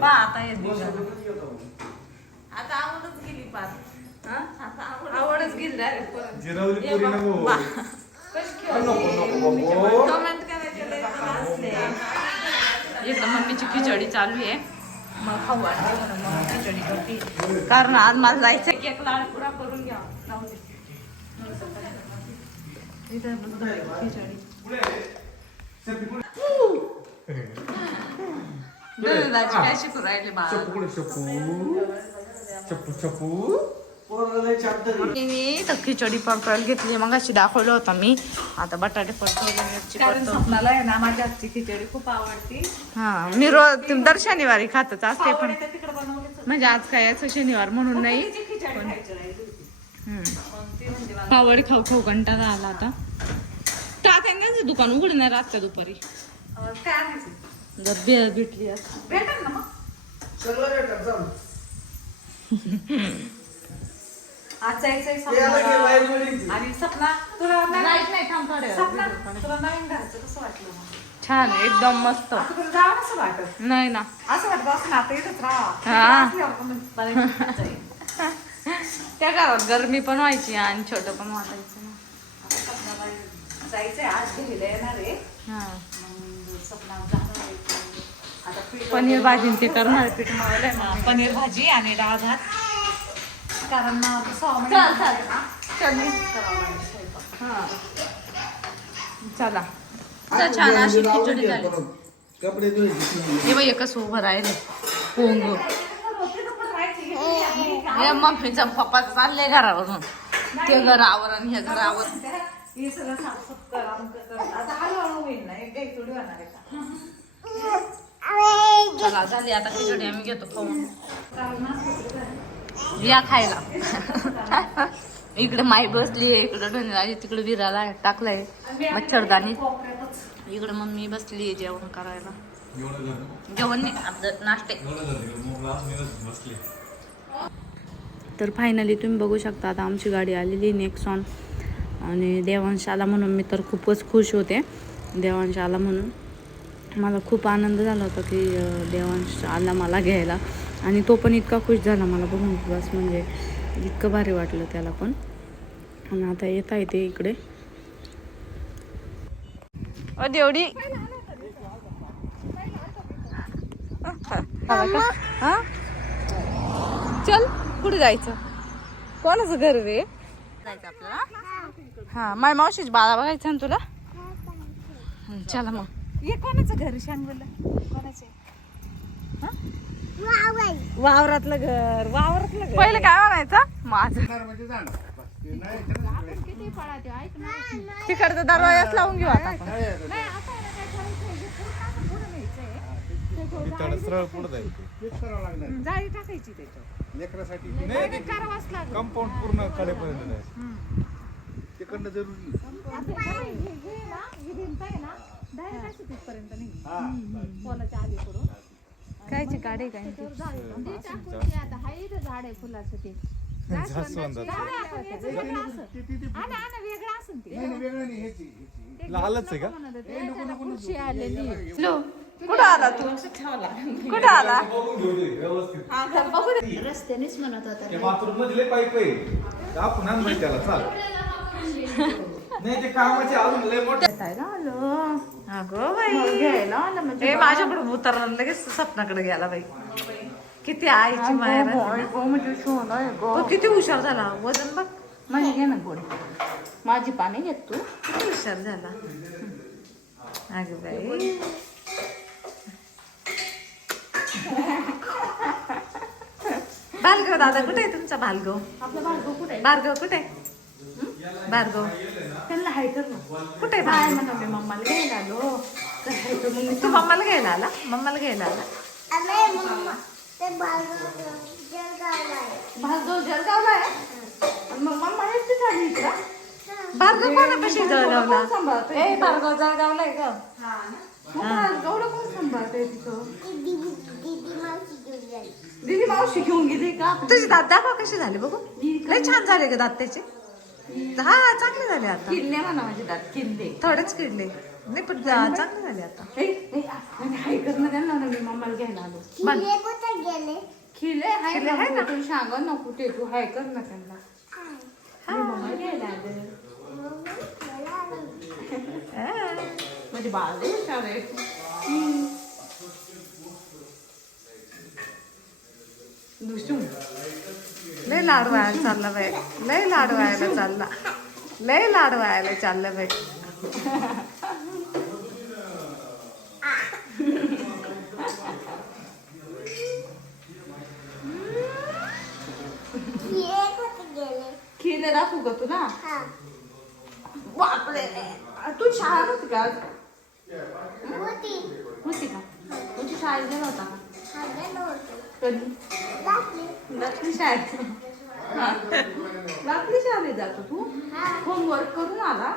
पहा आता आवडच गेली पार हा? आवडच गेली. करायचे मम्मीची खिचडी चालू आहे. मग खाऊ वाटते म्हणून मग खिचडी करते. कारण आज मला जायचं एक एक लाड पुरा करून घ्या. जाऊ दे. खिचडी. दळदाची काय शिकू राहिले बाळा चप्पू कुठे चप्पू चप्पू चप्पू मी तर खिचडी परतायला घेतली मग अशी दाखवलं होतं मी आता बटाटे परतवले मिरची स्वप्नाला आहे ना माझ्या हातची खिचडी खूप आवडती हा मी रोज दर शनिवारी खातच असते पण आवडते तिकडे बनवलीच म्हणजे आज काय याचं शनिवार म्हणून नाही? तिची खिचडी खायची राहिली होती. हम्म. मग ती म्हणजे मला पावडी खाऊ खाऊ कंटाळा आला आता टाक्यांचं दुकान उघडणार आजच्या दुपारी अं, काय आणायचं जर बेळ भेटली असं. भेटेल ना मग. आज जायचंय स्वप्नाला. आणि सपना तुला नाही थांब थोड्या वेळ. सपना तुला नवीन घरचं कसं वाटलं मग? छान एकदम मस्त. वाटत नाही ना. असं वाटत असं ना आता राहा. हा. त्या घरात गरमी पण व्हायची आणि छोटं पण वाटायचं जायचंय आज घ्यायला येणार आहे. हा. मग सपना जाणार आहे. आता पीठ पनीर भाजी ते करणार पीठ मळलंय मग. पनीर भाजी आणि डाळ भात. कारण चल. हा. छान अशी खिचडी झाली. कपडे हे बाई कसं उभं राहिले पोंग. मम्मीचा पप्पा चालले घरावरून. ते घरावर आणि हे घरावर हे सगळं साफसूफ कर. आता हळूहळू होईल ना? एक काही थोडी होणार आहे का? चला झाली आता खिचडी आम्ही घेतो खाऊन. या खायला. इकडे माई बसली इकडे डोंगराजी तिकडे विराला टाकलाय मच्छरदानी इकडे मम्मी बसली आहे जेवण करायला. जेवण नाही आपलं नाश्ते. तर फायनली तुम्ही बघू शकता आता आमची गाडी आलेली नेक्सॉन आणि देवांश आला म्हणून मी तर खूपच खुश होते. देवांश आला म्हणून. मला खूप आनंद झाला होता की देवांश आला मला घ्यायला. आणि तो पण इतका खुश झाला मला बघून. बस म्हणजे इतकं भारी वाटलं त्याला पण. आणि आता येता येते इकडे. अ देवडी. हा चल कुठे जायचं? कोणाचं घर रे? जायचं आपल्याला? हा माय मावशीच बाळा बघायचं ना तुला? हं, चला मग. हे कोणाचं घर शांगलं कोणाचे? वावरातलं घर वावरातलं घर. पहिलं काय म्हणायचं? माझं. तिकडचा दरवाजाच लावून घेऊ आता. जाळी टाकायची. त्याच्यावर. लेकरासाठी. कंपाऊंड पूर्ण कडेपर्यंत तिकडनं जरुरी. कायची गाडी काय? लालच आहे का? कुठं आला तू? कुठं आला? रस्त्यानेच म्हणत होता बाथरूम मधले पाईप आहे. आपण त्याला चाल. नाही ते कामाचे अजून लय मोठे अगं बाई. घ्यायला आलं म्हणजे माझ्याकडे उतरला लगेच सपनाकडे गेला बाई. किती आईची माया म्हणजे तो किती हुशार झाला? वजन बघ. माझी घे ना गोड माझी पाणी घेत तू. किती हुशार झाला? अगं बाई. भार्गव दादा कुठे आहे तुमचा भार्गव आपला भार्गव कुठे आहे? भार्गव कुठे आहे? भार्गव त्यांना हाय कर ना. कुठे बाय म्हणा मी मम्माला घ्यायला आलो. तर हाय मग तू मम्माला घ्यायला आला? मम्माला घ्यायला आला? भार्गव जळगावला आहे. मग मम्मा आली भार्गव कोणापाशी जळगावला? ए भार्गव जळगावला आहे ग. मग भार्गवला कोण सांभाळतंय तिथं? दीदी मावशी घेऊन गेली. का? तुझे दात दाखवा कसे झाले बघू? लय छान झाले ग दात त्याचे हा चांगले झाले आता. किल्ले म्हणा माझे दात किल्ले थोडेच किडले. नाही पण जा- चांगली झाली आता. आणि हाय करणं त्यांना ना मी मम्माला घ्यायला आलो. खिले हाय ना हाय ना. तू सांग ना कुठे तू हाय कर ना त्यांना. मी घ्यायला आले. माझी बाळ लई हुशार आहे दुसू लय लाड व्हायला चालला बाई. लय लाड व्हायला चालला. लय लाड व्हायला चाललं बाई. खिले दाखवू का तुला? बापरे. तू शाळा होती का आज? होती. का? तुझी शाळेत गेला होता का? कधी? शाळेत. रात्री शाळेत जातो तू? होमवर्क करून आला?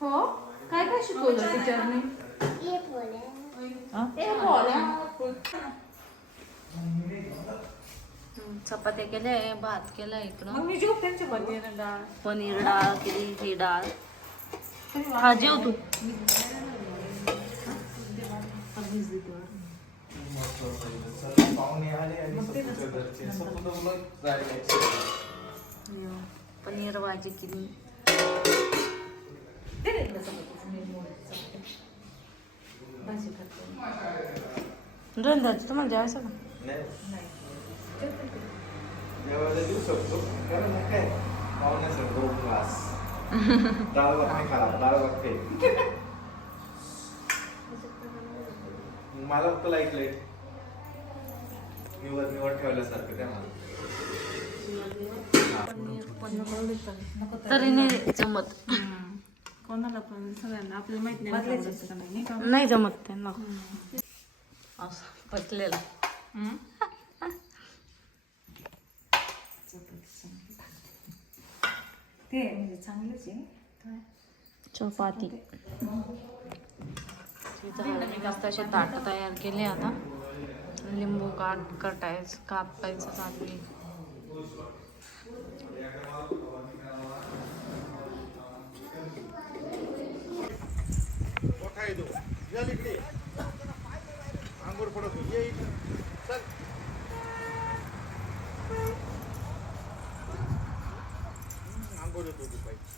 हो. काय काय शिकवलं टीचरने चपात्या केल्या भात केला इकडं. डाळ. पनीर डाळ केली ही डाळ. हा जेव तू. पाहुणे आले आणि सपूच्या घरचे सपूचं पनीर भाजी केली दोन जायचं तुम्हाला जेवायचं का? नाही. जेवायला देऊ शकतो. कारण मग काय? पाहुण्याचं गो क्लास डाळ भात नाही खाला डाळ भात काही मला फक्त लाईक लाइट. निवड निवड ठेवल्यासारखं त्या मला तरी. नाही जमत. कोणाला पण सगळ्यांना. आपल्याला माहीत नाही जमत त्यांना. असं पटलेला ते म्हणजे चांगलंच आहे. चपाती. ताट तयार केले आता. लिंबू काट कटायचं कापायचं चालू आहे. मोठा आहे तो. चल इकडे अंगूर पडतो ये इकडे. चल. हम्म, अंघोळ येतो तू पाहिजे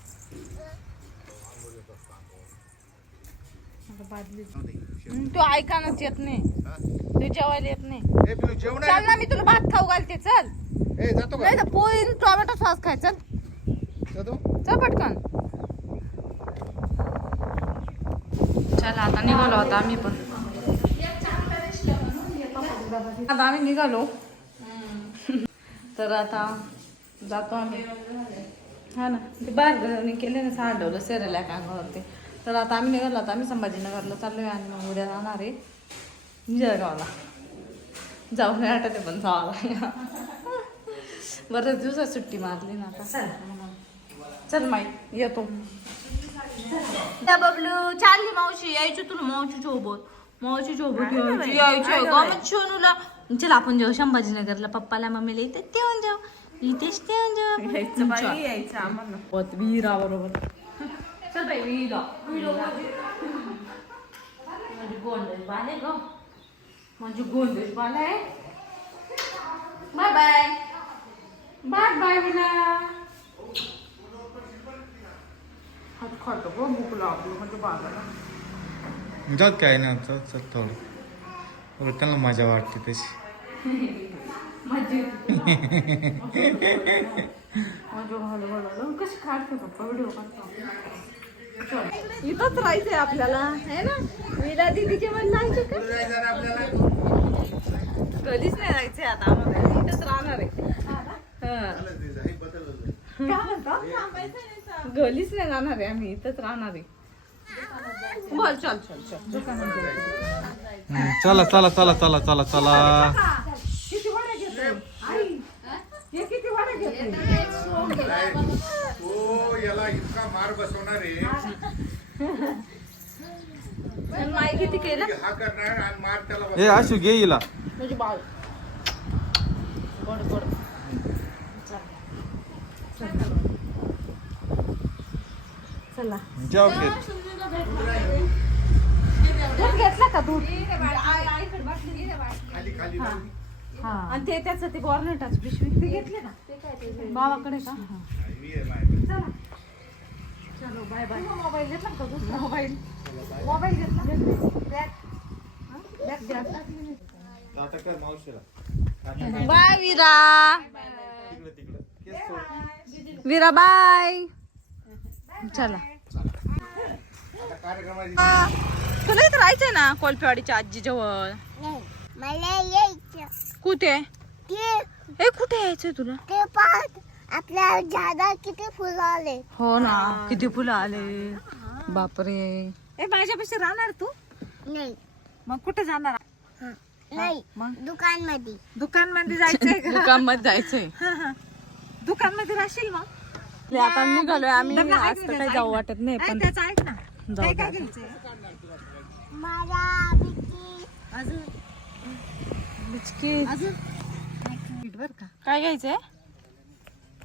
येतो तू ऐकानच येत नाही? तू जेवायला येत नाही. ए पिलू जेवण चल ना मी तुला भात खाऊ घालते चल. ए जातो का? नाही तर पोळी टोमॅटो सॉस खाय चल. जातो? चल पटकन. चला आता निघालो आता आम्ही पण. आता आम्ही निघालो. तर आता जातो आम्ही. हा ना ते बाहेर केले ना साडवलं सेरेल अंगावरती. तर आता आम्ही निघालो आता आम्ही संभाजीनगरला चाललोय आणि मग उद्या जाणार आहे. जळगावला जाऊन आहे पण जावाला बरेच दिवसात सुट्टी मारली ना आता. चल. माई येतो बबलू चालली मावशी यायची तुला मावशी सोबत. मावशी सोबत यायची यायची सोनूला चल आपण जाऊ संभाजीनगरला पप्पाला मम्मीला इथे येऊन जाऊ. इथेच येऊन जाऊ यायचं आम्हाला. विहिरा बरोबर चल बाई विहिरा. माझी गोंडस बाल आहे ग माझी गोंडस बाल आहे. बाय बाय बाय बाय विला हात खातो गो भूक लागली म्हणजे बाबाला जात काय ना जात जात थोडं त्यांना मजा वाटते तशी. कशी काढतो पप्पा व्हिडिओ काढतो इथंच राहायचंय आपल्याला है ना? विला दीदीचे पण जायचे का कुठे जायचं रे आपल्याला कधीच नाही जायचंय आता आम्हाला. इथंच राहणार आहे. हा. गलीच नाही जाणार आहे आम्ही इथंच राहणार आहे. बोल चल चल चल. हम्म, चला चला चला चला चला चला. किती वड्या घेतोय आई हे किती वड्या घेतोय? तो याला इतका मार बसवणार आहे. माई किती केलं? की हा करणार आणि मार त्याला ए बसवणार. आशू घे हिला. म्हणजे बाळ. गोड गोड. चला. जाऊ खेळ दूध घेतलं का दूध? हा. आणि ते त्याचं ते बॉर्नेटाच पिशवी. ते घेतले ना? बाबाकडे का? आहे माझ्याकडे. चलो बाय बाय मोबाईल घेतला का? दूध मोबाईल मोबाईल घेतला? बॅग बॅग द्या आता काय मावशीला बाय विरा. तिकडं तिकडं. विरा बाय. चला. तुला इथं राहायचंय ना कोलपेवाडीच्या आजी जवळ? मला यायचं कुठे? ते ए कुठे यायचंय तुला? ते पाहत आपल्या झाडा किती फुलं आले हो ना किती फुलं आले. बापरे. ए माझ्यापाशी राहणार तू? नाही. मग कुठे जाणार? नाही दुकानमध्ये दुकानमध्ये जायचंय का? दुकानमध्ये जायचंय दुकानमध्ये राहशील मग? आता निघालोय आम्ही. लग्न आहे आज तर काही जाऊ वाटत नाही ऐक पण त्याचं ऐक ना. जाऊ काय. घ्यायचंय? मला बिकी अजून. बिस्किट. अजून. नीट बर का. काय घ्यायचंय?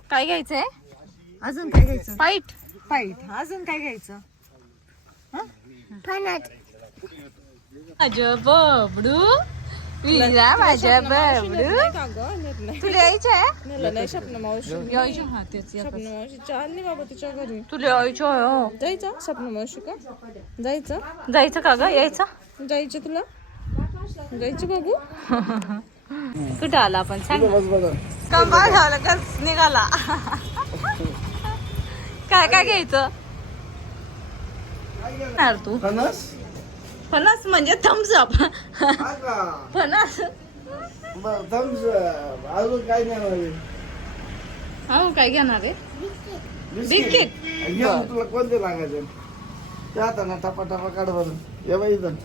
काय घ्यायचंय? अजून काय घ्यायचं? फाईट पाईट. अजून काय घ्यायचं? फणस. माझं बबडू विरा माझ्या बबडू. तुला यायचंय यायचं? हा तेच एकच. तुला यायचं आहे, हो. जायचं स्वप्न मावशी का? जायचं? जायचं का ग? यायचं? जायचं तुला? जायचं बाबू कुठं आला आपण? सांग कंबाळ घ्यावं कस निघाला. काय काय घ्यायचं? येणार तू. फणस फणस म्हणजे थम्सअप फणस. अजून काय हवं? हो काय घेणार आहे? बिस्किट. घे मग तुला कोणते लागायचे? ते आता ना टपा टपा काढ बरं. ये बाई इथं.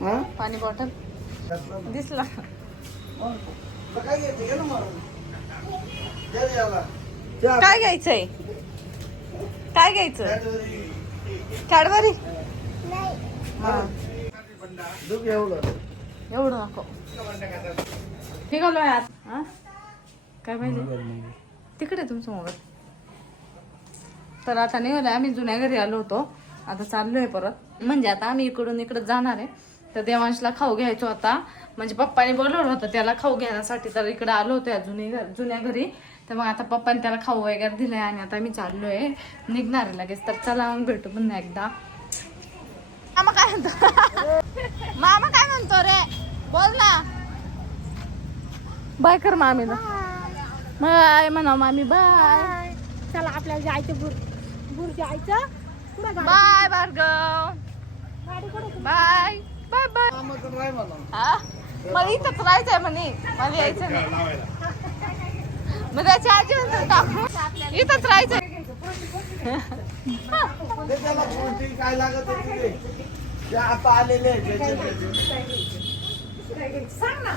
हा? पाणी बॉटल. दिसला. काय घ्यायचं. काय घ्यायचंय? काय घ्यायचं. कॅडबरी. एवढं एवढं नको निघालोय आत हा? काय पाहिजे? तिकडे तुमचं मोबाईल. तर आता निघालोय आम्ही जुन्या घरी आलो होतो. आता चाललोय परत. म्हणजे आता आम्ही इकडून इकडे जाणार आहे. तर देवांशला खाऊ घ्यायचो आता. म्हणजे पप्पाने बोलवलं होतं त्याला खाऊ घेण्यासाठी. तर इकडे आलो होतो या जुनी घर जुन्या घरी. तर मग आता पप्पाने त्याला खाऊ वगैरे दिलाय आणि आता मी चाललोय. निघणार आहे लगेच. तर चला मग भेटू पुन्हा एकदा. मामा काय म्हणतो? मामा काय म्हणतो रे? बोल ना. बाय कर मामीला. बाय म्हणा मामी बाय. चला आपल्याला जायचं बुर बुर जायचं bye Bhargav. Bye. Bye bye. म्हणा. हा? मला इथंच राहायचंय म्हणे. मला यायचं नाही. मग त्याची आजी म्हणतो टाकू इथंच राहायचंय. काय लागत. ते आता आलेले आहेत त्याचे- सांग ना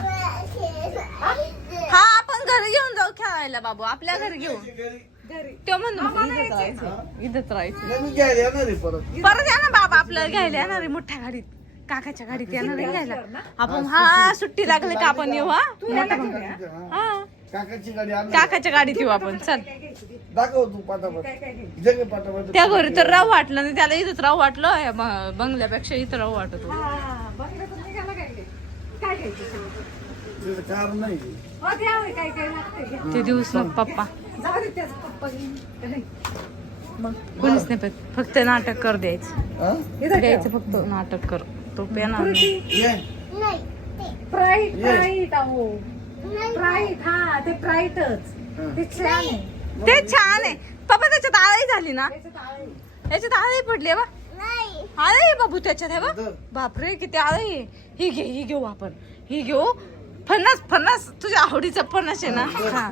हा आपण घरी घेऊन जाऊ खेळायला बाबू. आपल्या घरी घेऊ घरी. तो म्हणतो इथंच राहायचं. इथंच राहायचं. नाही, मी घ्यायला येणार आहे परत. परत या ना बाबा आपल्याला घ्यायला येणार आहे मोठ्या गाडीत. काकाच्या गाडीत येणार आहे घ्यायला. आपण हा सुट्टी. लागली का आपण येऊ हा? मोठ्या. हा. काकाची गाडी आणणार काकाच्या गाडीत येऊ आपण चल दाखव तू पाठापाठ जगे पाठापाठ त्या घरी तर राहू वाटलं नाही त्याला इथंच राहू वाटलं या बंगल्यापेक्षा इथं राहू वाटत होतं. हा, बंगल्यातून निघाला काय ते? काय घ्यायचं सांग. तिथं कार नाही हो द्या होय, काय काय लागतंय घ्या. ते दिवस मग पप्पा जाऊ दे त्याचा पप्पा घेऊन. का नाही? मग कोणीच नाही. फक्त नाटक कर द्यायचं हा? इथं द्यायचं फक्त नाटक कर तो ये ये. अहो प्राईट हा ते प्राईटच ते छान आहे. ते छान आहे. पप्पा त्याच्यात आळी झाली ना? त्याच्यात आहे. याच्यात आळी पडली बा. नाही. आळी आहे बाबू त्याच्यात आहे बा. बापरे किती आळी आहे. ही घे ही घेऊ आपण. ही घेऊ. फणस फणस. तुझ्या आवडीचं फणस आहे ना? हा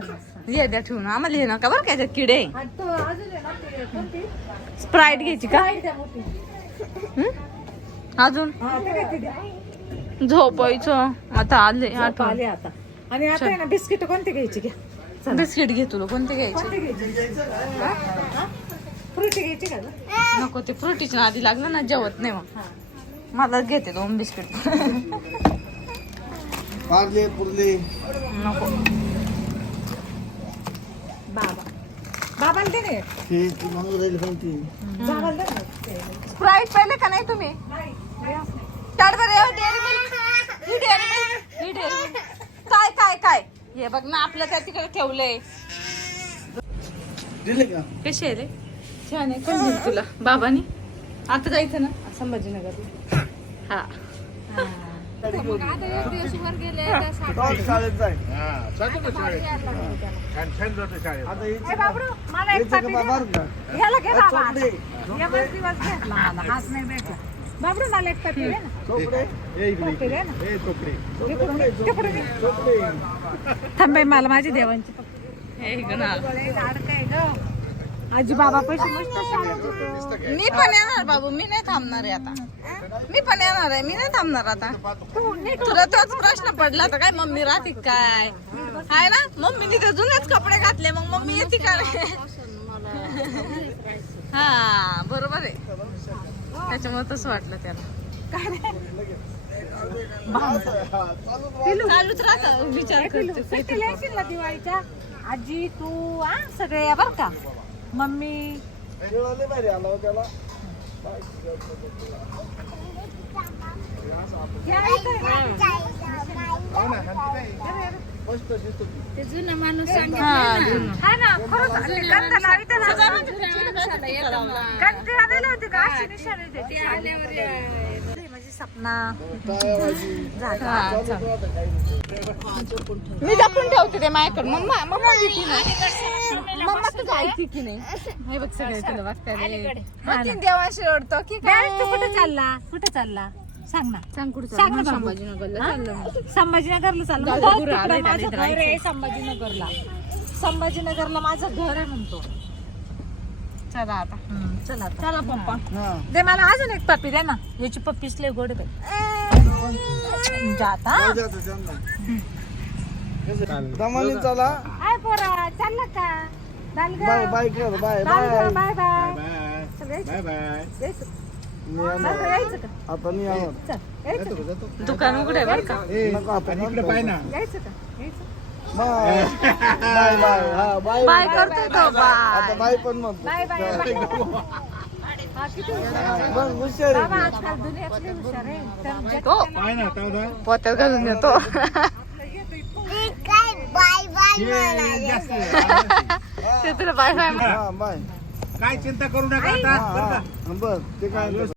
ये द्या ठेवून. आम्हाला हे नका बरं काय त्याच्यात किडे. आहे. आणि तो अजून आहे ना ते कोणती? स्प्राईट घ्यायची का? मोठी? अजून? हा ते काय ते द्या. झोपायचं. आता आले झोप आठवण. आले आता. आणि आता आहे ना बिस्किट कोणती घ्यायची? घ्या. बिस्किट घे तुला कोणते घ्यायचे? कोणती घ्यायची? फ्रुटी घ्यायची का गं? नको ते फ्रुटीच्या नादी लागलं ना जेवत नाही मग. मला घेते दोन बिस्किट. पारले पुरले. नको. बाबा. बाबाला दे ना हे ती मागू राहिली कोणती? बाबाला दे ना स्प्राईट पहिले का नाही तुम्ही? डेअरी मिल्क ही डेअरी मिल्क ही डेअरी मिल्क काय काय काय? हे बघ ना आपलं त्या तिकडे ठेवलंय. दिले का? कशी आहे रे? छान आहे कोण दिली तुला? बाबानी? आता जायचं ना? संभाजीनगर हा. शाळेत जाय हा, आता मला एक घे बाबा चोपडे. एकच दिवस भेटला मला हाच नाही भेटला बाबडू मला एक पापी दे ना. चोपडे. ए, इकडे, पापी दे ना. इकडे. ए, चोपडे. चोपडे चोपडे चोपडे. थांबे मला माझी देवांची हे आजी बाबा पैसे मस्त मी पण येणार बाबू मी नाही थांबणार आहे आता. मी पण येणार आहे मी नाही थांबणार आता. तुला तोच प्रश्न पडला तर काय मम्मी राहते काय? हाय ना? मम्मीने ते जुनेच कपडे घातले मग मम्मी येते का हा बरोबर आहे. त्याच्यामुळे तसं वाटलं त्याला. चालूच राहतं. विचार करते. दिवाळीच्या? आजी तू आ सगळे या बर का? मम्मी. त्याला ते. हा ना खरंच गंध लाविते ना गंध होते का अशी निशाणी होती. ती. मी जपून ठेवते ते माझ्याकडे मम्मा मम्मा देते ना. मम्मा तू जायची की नाही? हे बघ सगळे तुला बघताय देवाशी ओढतो की काय? तू कुठे चालला? कुठे चालला? सांग ना. सांग कुठं सांग ना बाबू. संभाजीनगरला? चाललो मी. संभाजीनगरला चाललं. मग तिकडं माझं घर आहे संभाजीनगरला. संभाजीनगरला माझं घर आहे म्हणतो. चला आता. चला आता. चला पप्पा. दे मला अजून एक पप्पी दे ना. याची पप्पीच लय गोड बाई. जाता. दमाने चला. आय पोरा चालला का. Bye bye bye bye bye. Bye bye. Bye bye. यायचं का? आता नाही. चल यायचं जातो दुकान उघडे बर का? ए, नको आता आणि इकडे पाय ना. यायचं का? यायचं? बाय. बाय बाय हा बाय. बाय करतोय तो बाय आता बाय. पण म्हणतो. Bye bye bye. हा, किती हुशार आहे. बघ हुशार बाबा आहे आजकाल दुनियात लय हुशार आहे. तर जग- तो पाय ना तावदा पोत्यात घालून जास्त आहे. ते तुला बाय बाय ती. हा बाय. काय चिंता करू नका आता. हा बरं हा? बर ते काय